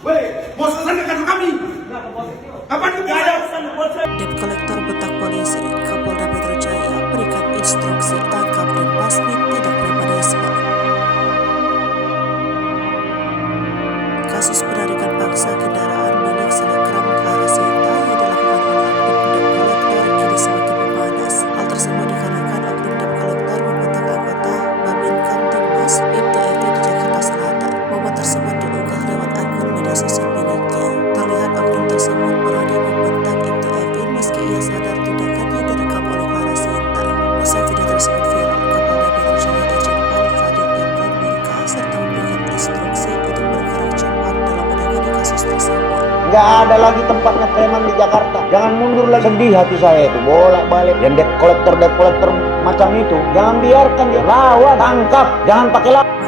Weh, mau selesai kasus kami. Kapan kita ada urusan polisi? Debt kolektor bentak polisi, Kapolda Metro Jaya berikan instruksi tangkap dan basmi tindak premanisme. Kasus penarikan paksa kendaraan milik selebgram Clara Sinta yang dilakukan oleh oknum debt kolektor kini semakin memanas. Hal tersebut dikarenakan oknum debt kolektor membentak anggota Babinkan Timnas Ibtu Evi di Jakarta Selatan. Momen tersebut diunggah lewat akun media sosial miliknya. Terlihat oknum tersebut berani membentak Ibtu Evi meski ia sadar tindakannya direkam oleh Clara Sinta. Usai video tersebut viral, Kapolda Metro Jaya Irjen Pol Fadil Imran Murka serta memberikan instruksi untuk bergerak cepat dalam menangani kasus tersebut. Nggak ada lagi tempatnya preman di Jakarta. Jangan mundur lagi. Sedih hati saya itu, bolak-balik. Yang debt collector macam itu, jangan biarkan dia. Lawan, tangkap, jangan pakai lawan.